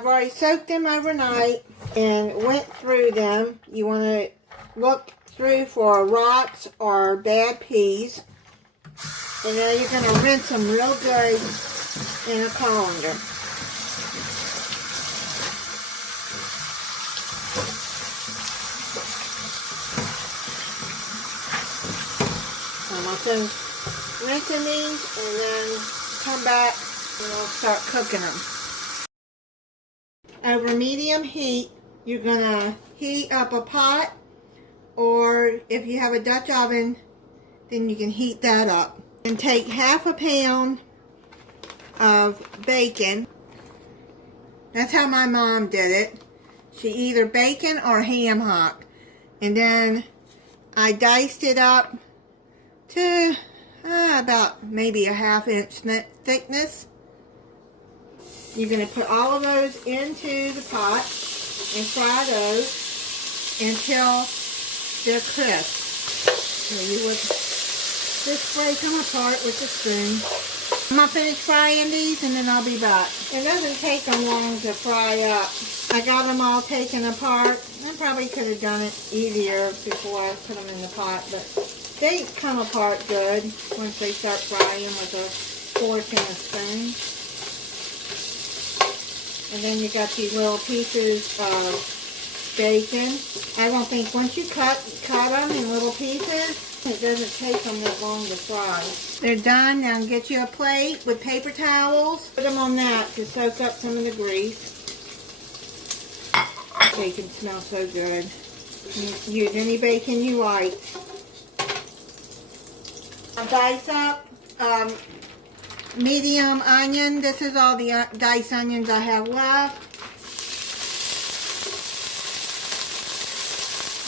I've already soaked them overnight and went through them. You want to look through for rocks or bad peas. And now you're going to rinse them real good in a colander. I'm also rinsing these and then come back and we'll start cooking them. Over medium heat, you're going to heat up a pot, or if you have a Dutch oven, then you can heat that up. And take half a pound of bacon. That's how my mom did it. She either bacon or ham hock. And then I diced it up to about maybe a ½ inch thickness. You're going to put all of those into the pot and fry those until they're crisp. So you would just break them apart with a spoon. I'm going to finish frying these and then I'll be back. It doesn't take them long to fry up. I got them all taken apart. I probably could have done it easier before I put them in the pot, but they come apart good once they start frying with a fork and a spoon. And then you got these little pieces of bacon. I don't think once you cut them in little pieces, it doesn't take them that long to fry. They're done. Now get you a plate with paper towels. Put them on that to soak up some of the grease. Bacon smells so good. Use any bacon you like. Dice up medium onion. This is all the diced onions I have left.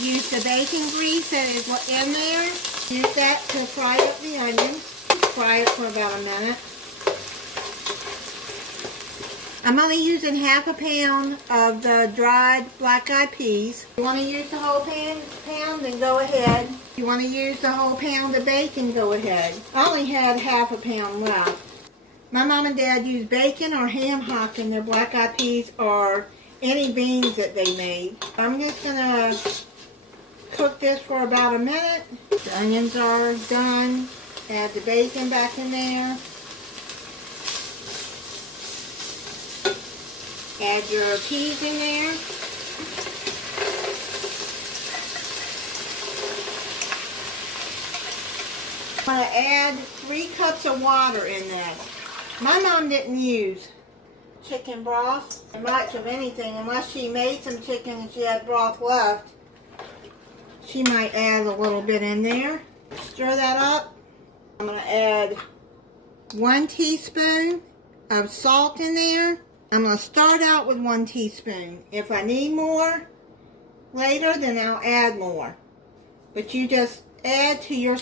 Use the bacon grease that is in there. Use that to fry up the onions. Fry it for about a minute. I'm only using half a pound of the dried black-eyed peas. If you want to use the whole pound, then go ahead. If you want to use the whole pound of bacon, go ahead. I only had half a pound left. My mom and dad used bacon or ham hock in their black-eyed peas or any beans that they made. I'm just going to cook this for about a minute. The onions are done. Add the bacon back in there. Add your peas in there. I'm going to add 3 cups of water in this. My mom didn't use chicken broth much of anything unless she made some chicken and she had broth left. She might add a little bit in there. Stir that up. I'm going to add 1 teaspoon of salt in there. I'm going to start out with 1 teaspoon. If I need more later, then I'll add more. But you just add to your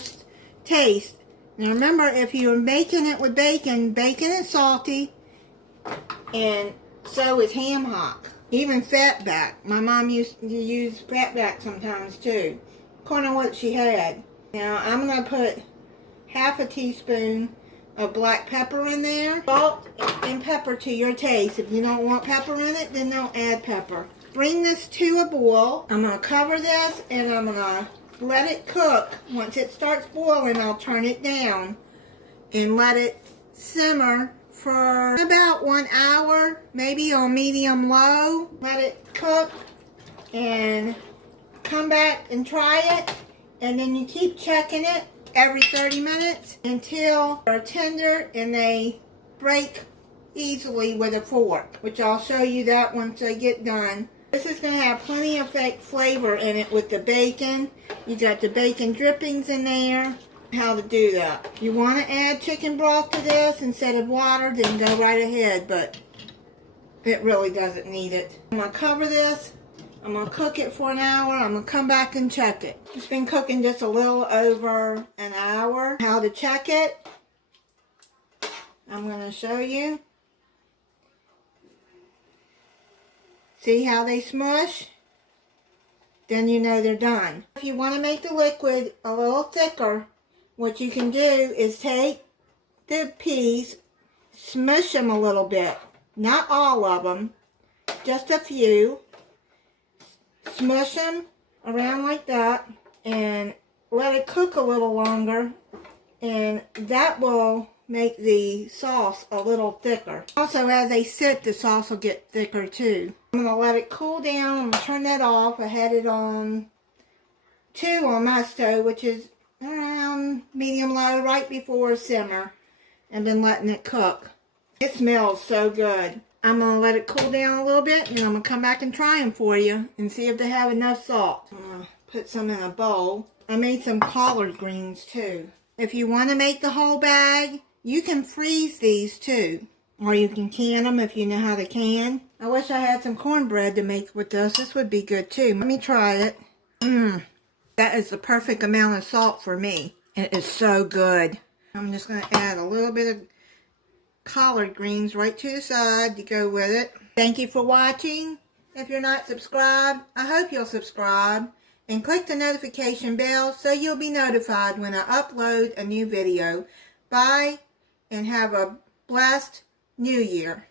taste. Now remember, if you're making it with bacon, bacon is salty, and so is ham hock. Even fatback. My mom used to use fatback sometimes too, according to what she had. Now I'm going to put half a teaspoon of black pepper in there. Salt and pepper to your taste. If you don't want pepper in it, then don't add pepper. Bring this to a boil. I'm going to cover this and I'm going to let it cook. Once it starts boiling, I'll turn it down and let it simmer for about 1 hour, maybe on medium low. Let it cook and come back and try it, and then you keep checking it every 30 minutes until they're tender and they break easily with a fork, which I'll show you that once they get done. This is going to have plenty of flavor in it with the bacon. You got the bacon drippings in there. How to do that. If you want to add chicken broth to this instead of water, then go right ahead, but it really doesn't need it. I'm going to cover this. I'm going to cook it for an hour. I'm going to come back and check it. It's been cooking just a little over an hour. How to check it, I'm going to show you. See how they smush? Then you know they're done. If you want to make the liquid a little thicker, what you can do is take the peas, smush them a little bit. Not all of them. just a few. Smush them around like that and let it cook a little longer, and that will make the sauce a little thicker. Also, as they sit, the sauce will get thicker too. I'm going to let it cool down. I'm going to turn that off. I had it on 2 on my stove, which is around medium-low, right before simmer, and been letting it cook. It smells so good. I'm going to let it cool down a little bit, and I'm going to come back and try them for you and see if they have enough salt. I'm going to put some in a bowl. I made some collard greens too. If you want to make the whole bag, you can freeze these too. Or you can can them if you know how to can. I wish I had some cornbread to make with this. This would be good too. Let me try it. That is the perfect amount of salt for me. It is so good. I'm just going to add a little bit of collard greens right to the side to go with it. Thank you for watching. If you're not subscribed, I hope you'll subscribe. And click the notification bell so you'll be notified when I upload a new video. Bye, and have a blessed New Year.